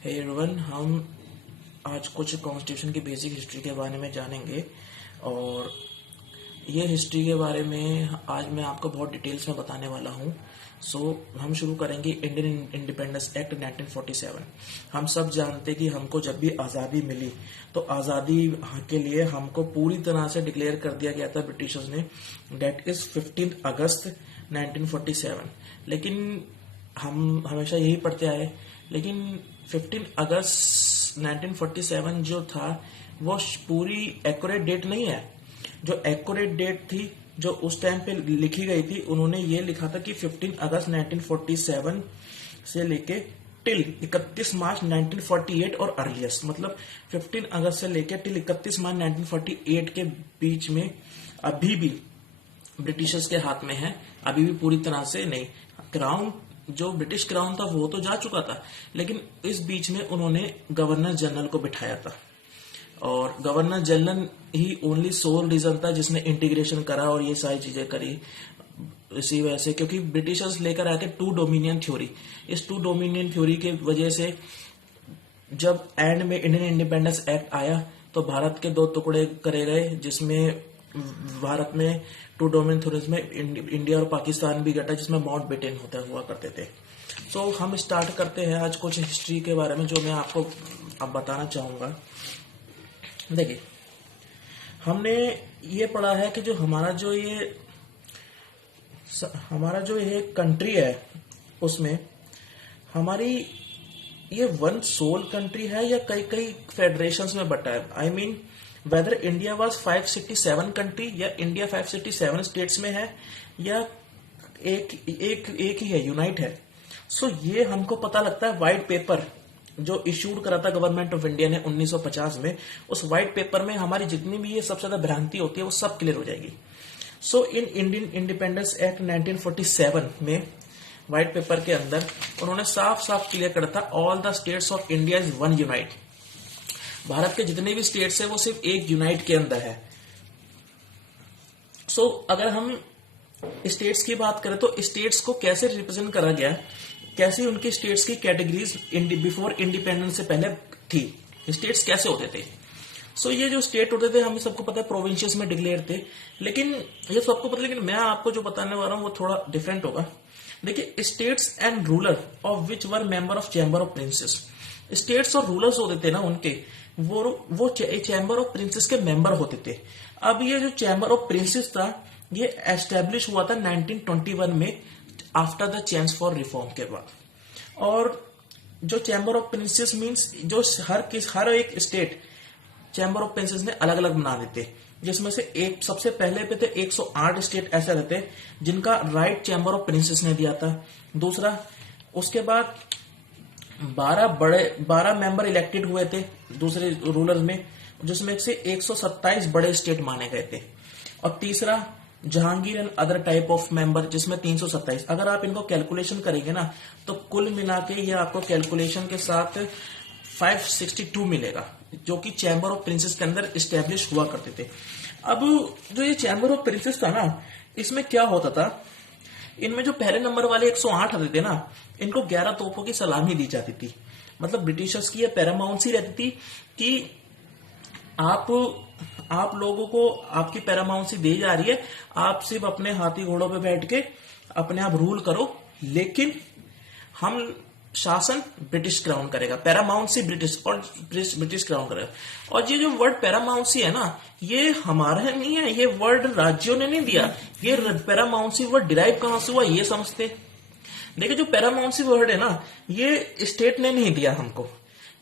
Hey everyone, हम आज कुछ कॉन्स्टिट्यूशन की बेसिक हिस्ट्री के बारे में जानेंगे और ये हिस्ट्री के बारे में आज मैं आपको बहुत डिटेल्स में बताने वाला हूँ। हम शुरू करेंगे इंडियन इंडिपेंडेंस एक्ट 1947। हम सब जानते कि हमको जब भी आज़ादी मिली तो आज़ादी के लिए हमको पूरी तरह से डिक्लेयर कर दिया गया था ब्रिटिशर्स ने, डेट इज 15 अगस्त 1947। लेकिन हम हमेशा यही पढ़ते आए, लेकिन 15 अगस्त 1947 जो था वो पूरी एक्यूरेट डेट नहीं है। जो एक्यूरेट डेट थी जो उस टाइम पे लिखी गई थी, उन्होंने ये लिखा था कि 15 अगस्त 1947 से लेके टिल 31 मार्च 1948 और अर्लीस्ट, मतलब 15 अगस्त से लेके टिल 31 मार्च 1948 के बीच में अभी भी ब्रिटिशर्स के हाथ में है। अभी भी पूरी तरह से नहीं, क्राउन जो ब्रिटिश क्राउन था वो तो जा चुका था, लेकिन इस बीच में उन्होंने गवर्नर जनरल को बिठाया था और गवर्नर जनरल ही ओनली सोल रीजन था जिसने इंटीग्रेशन करा और ये सारी चीजें करी इसी वजह से, क्योंकि ब्रिटिशर्स लेकर आए थे टू डोमिनियन थ्योरी। इस टू डोमिनियन थ्योरी के वजह से जब एंड में इंडियन इंडिपेंडेंस एक्ट आया तो भारत के दो टुकड़े करे गए, जिसमें भारत में टू डोमिनियन थ्योरीज में इंडिया और पाकिस्तान भी गटा, जिसमें माउंट बेटन होता हुआ करते थे। हम स्टार्ट करते हैं आज कुछ हिस्ट्री के बारे में जो मैं आपको अब बताना चाहूंगा। देखिए, हमने ये पढ़ा है कि जो हमारा जो ये कंट्री है उसमें हमारी ये वन सोल कंट्री है या कई कई फेडरेशंस में बटा है। I mean weather India was 567 country या इंडिया 567 स्टेट्स में है या एक ही है, यूनाइट है। ये हमको पता लगता है व्हाइट पेपर जो इश्यूड करा था गवर्नमेंट ऑफ इंडिया ने 1950 में। उस व्हाइट पेपर में हमारी जितनी भी ये सबसे ज्यादा भ्रांति होती है वो सब क्लियर हो जाएगी। इन इंडियन इंडिपेंडेंस एक्ट 1947 में व्हाइट पेपर के अंदर उन्होंने साफ साफ क्लियर करा था all the states of India is one unite. Bharat के जितने भी स्टेट्स है वो सिर्फ एक यूनाइट के अंदर है। अगर हम स्टेट्स की बात करें तो स्टेट्स को कैसे रिप्रेजेंट करा गया, कैसे उनकी स्टेट्स की कैटेगरीज बिफोर इंडिपेंडेंस से पहले थी, स्टेट्स कैसे होते थे। ये जो स्टेट होते थे हमें सबको पता है प्रोविंशियस में डिक्लेयर थे, लेकिन ये सबको पता, लेकिन मैं आपको जो बताने वाला हूं वो थोड़ा डिफरेंट होगा। देखिए, states and ruler of which were member of chamber of princess. States और रूलर्स होते थे ना उनके, वो चैम्बर ऑफ प्रिंसेस के मेंबर होते थे। अब ये जो चैम्बर ऑफ प्रिंसेस था ये एस्टेब्लिश हुआ था 1921 में after the change for reform के बाद। और जो चैम्बर ऑफ प्रिंसेस मींस जो हर एक स्टेट चैम्बर ऑफ प्रिंसेस ने अलग अलग बना देते, जिसमें से एक सबसे पहले पे थे 108 स्टेट ऐसे रहते जिनका राइट चैम्बर ऑफ प्रिंसेस ने दिया था। दूसरा, उसके बाद 12 मेंबर इलेक्टेड हुए थे दूसरे रूलर्स में, जिसमें से 127 बड़े स्टेट माने गए थे। और तीसरा, Jahangir and other type of member, जिसमें 327। अगर आप इनको कैलकुलेशन करेंगे ना तो कुल मिला के ये आपको कैलकुलेशन के साथ 562 मिलेगा, जो कि चैम्बर ऑफ प्रिंसेस के अंदर स्टैब्लिश हुआ करते थे। अब जो ये चैम्बर ऑफ प्रिंसेस था ना, इसमें क्या होता था, इनमें जो पहले नंबर वाले 108 आते थे ना, इनको 11 तोपों की सलामी दी जाती थी। मतलब ब्रिटिशर्स की ये पैरामाउंसी रहती थी कि आप लोगों को आपकी पैरामाउंसी दी जा रही है, आप सिर्फ अपने हाथी घोड़ों पे बैठ के अपने आप रूल करो, लेकिन हम शासन ब्रिटिश क्राउन करेगा, पैरामाउंसी ब्रिटिश क्राउन करेगा। और ये जो वर्ड पैरामाउंसी है ना, ये हमारा नहीं है, ये वर्ड राज्यों ने नहीं दिया। ये पैरामाउंसी वर्ड डिराइव कहां से हुआ ये समझते। देखिए, जो पैरामाउंसी वर्ड है ना, ये स्टेट ने नहीं दिया हमको।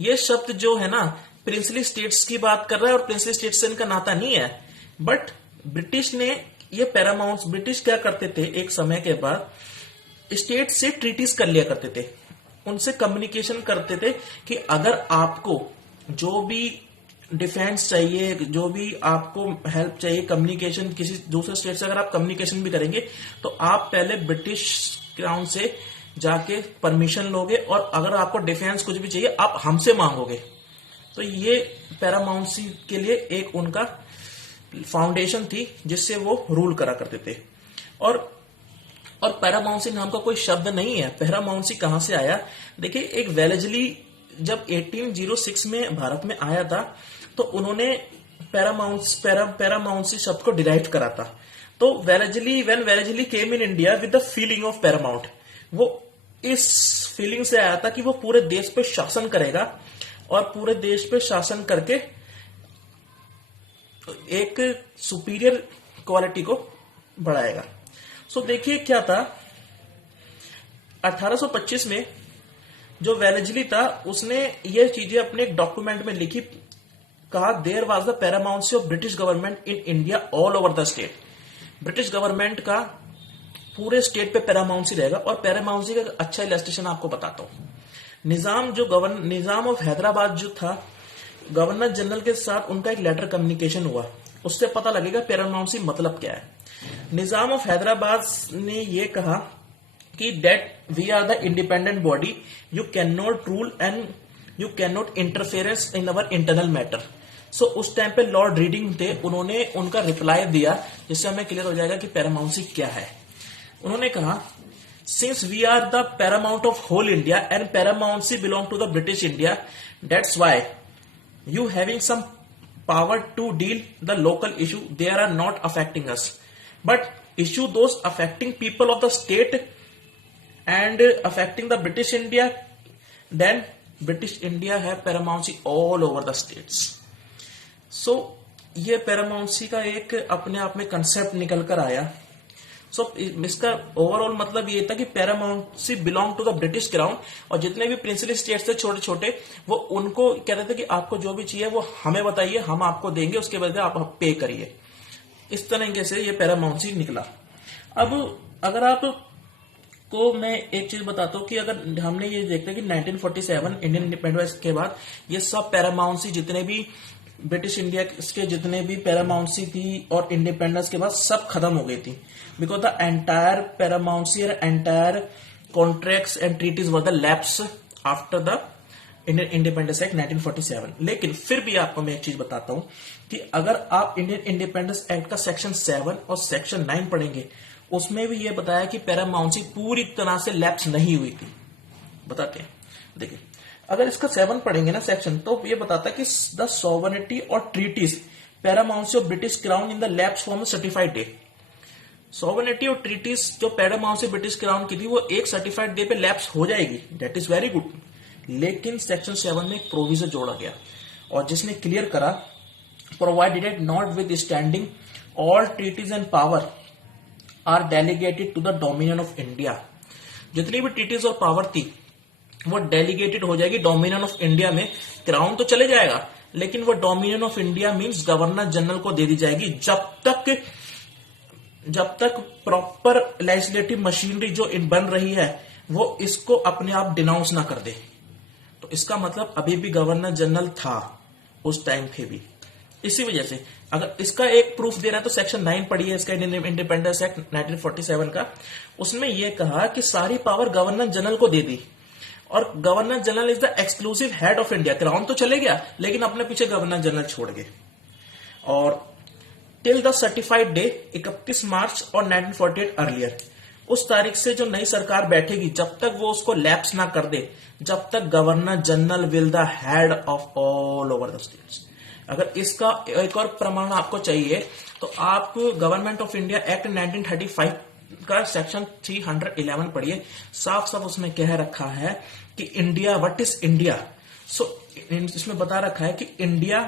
ये शब्द जो है ना, प्रिंसली स्टेट्स की बात कर रहा है और प्रिंसली स्टेट्स से इनका नाता नहीं है, बट ब्रिटिश ने ये पैरामाउंट, ब्रिटिश क्या करते थे, एक समय के बाद स्टेट से ट्रीटीज कर लिया करते थे, उनसे कम्युनिकेशन करते थे कि अगर आपको जो भी डिफेंस चाहिए, जो भी आपको हेल्प चाहिए, कम्युनिकेशन किसी दूसरे स्टेट से अगर आप कम्युनिकेशन भी करेंगे तो आप पहले ब्रिटिश क्राउन से जाके परमिशन लोगे, और अगर आपको डिफेंस कुछ भी चाहिए आप हमसे मांगोगे। तो ये पैरामाउंसी के लिए एक उनका फाउंडेशन थी जिससे वो रूल करा करते थे। और पैरामाउंसी नाम का कोई शब्द नहीं है। पैरामाउंसी कहां से आया? देखिए, एक वेलेजली जब 1806 में भारत में आया था तो उन्होंने पैरामाउंसी शब्द को डिराइव करा था। तो when Wellesley came in India with the feeling of Paramount, वो इस फीलिंग से आया था कि वो पूरे देश पे शासन करेगा और पूरे देश पे शासन करके एक सुपीरियर क्वालिटी को बढ़ाएगा। सो देखिए क्या था, 1825 में जो वेलेजली था उसने ये चीजें अपने एक डॉक्यूमेंट में लिखी, कहा there was the paramountcy of British government in India all over the state. British government का पूरे स्टेट पे पैरामाउंसी रहेगा। और पैरामाउंसी का अच्छा इलस्ट्रेशन आपको बताता हूं। निजाम ऑफ हैदराबाद जो था, गवर्नर जनरल के साथ उनका एक लेटर कम्युनिकेशन हुआ, उससे पता लगेगा पैरामाउंसी मतलब क्या है। निजाम ऑफ हैदराबाद ने यह कहा कि that we are the independent body, you can not rule and you can not interference in our internal matter. So उस टाइम पे लॉर्ड रीडिंग थे, उन्होंने उनका रिप्लाई दिया जिससे हमें क्लियर हो जाएगा कि पैरामाउंसी क्या है। उन्होंने कहा since we are the paramount of whole India and paramountcy belong to the British India, that's why you having some power to deal the local issue, they are not affecting us, but issue those affecting people of the state and affecting the British India, then British India have paramountcy all over the states. So ये paramountcy का एक अपने आप में concept निकल कर आया। सो इसका ओवरऑल मतलब ये था कि paramountcy belong to the British crown, और जितने भी प्रिंसली स्टेट्स थे छोटे छोटे, वो उनको कहते थे कि आपको जो भी चाहिए वो हमें बताइए, हम आपको देंगे, उसके बदले आप पे करिए। इस तरीके से ये पैरामाउंसी निकला। अब अगर आप को मैं एक चीज बताता हूँ कि अगर हमने ये देखते हैं कि 1947 इंडियन इंडिपेंडेंस के बाद ये सब पैरामाउंसी, जितने भी ब्रिटिश इंडिया के जितने भी पैरामाउंसी थी और इंडिपेंडेंस के बाद सब खत्म हो गई थी, बिकॉज द एंटायर पैरामाउंसी और entire contracts and treaties were the lapse after the Indian independence act 1947। लेकिन फिर भी आपको मैं एक चीज बताता हूं कि अगर आप इंडियन इंडिपेंडेंस एक्ट का सेक्शन 7 और सेक्शन 9 पढ़ेंगे, उसमें भी ये बताया कि पैरामाउंसी पूरी तरह से लैप्स नहीं हुई थी। बताते हैं, देखिए अगर इसका 7 पढ़ेंगे ना सेक्शन, तो ये बताता है कि द सॉवरेनिटी और treaties paramountcy of British crown in the lapse from certified day. Sovereignty और ट्रीटीज जो पैरामाउंसी ब्रिटिश क्राउन की थी वो एक सर्टिफाइड डे पे लैप्स हो जाएगी, दैट इज वेरी गुड। लेकिन सेक्शन 7 में एक प्रोविजन जोड़ा गया और जिसने क्लियर करा, provided notwithstanding all treaties and power are delegated to the dominion of India. जितनी भी ट्रीटीज और पावर थी वो डेलीगेटेड हो जाएगी डोमिनियन ऑफ इंडिया में। क्राउन तो चले जाएगा, लेकिन वो dominion of India means governor general को दे दी जाएगी, जब तक प्रॉपर लेजिस्लेटिव मशीनरी जो बन रही है वो इसको अपने आप डिनाउंस ना कर दे। तो इसका मतलब अभी भी गवर्नर जनरल था उस टाइम पे भी। इसी वजह से अगर इसका एक प्रूफ दे रहा है तो सेक्शन 9 पढ़िए इसका, इंडियन इंडिपेंडेंस एक्ट 1947 का। उसमें यह कहा कि सारी पावर गवर्नर जनरल को दे दी, और governor general is the exclusive head of India. Crown तो चले गया, लेकिन अपने पीछे गवर्नर जनरल छोड़ गए। और टिल द सर्टिफाइड डे 31 मार्च और 1948 अर्लियर, उस तारीख से जो नई सरकार बैठेगी, जब तक वो उसको लैप्स ना कर दे, जब तक governor general will the head of all over the states. अगर इसका एक और प्रमाण आपको चाहिए तो आप गवर्नमेंट ऑफ इंडिया एक्ट 1935 का सेक्शन 311 पढ़िए। साफ साफ उसमें कह रखा है कि इंडिया, व्हाट इज इंडिया। सो इसमें बता रखा है कि India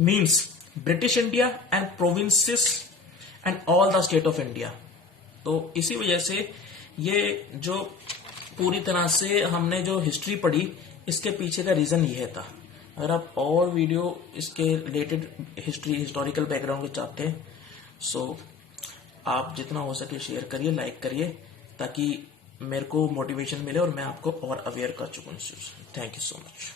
means British India and provinces and all the state of India. तो इसी वजह से ये जो पूरी तरह से हमने जो हिस्ट्री पढ़ी, इसके पीछे का रीजन यह था। अगर आप और वीडियो इसके रिलेटेड हिस्टोरिकल बैकग्राउंड के चाहते हैं, सो आप जितना हो सके शेयर करिए, लाइक करिए, ताकि मेरे को मोटिवेशन मिले और मैं आपको और अवेयर कर चुकूं। Thank you so much.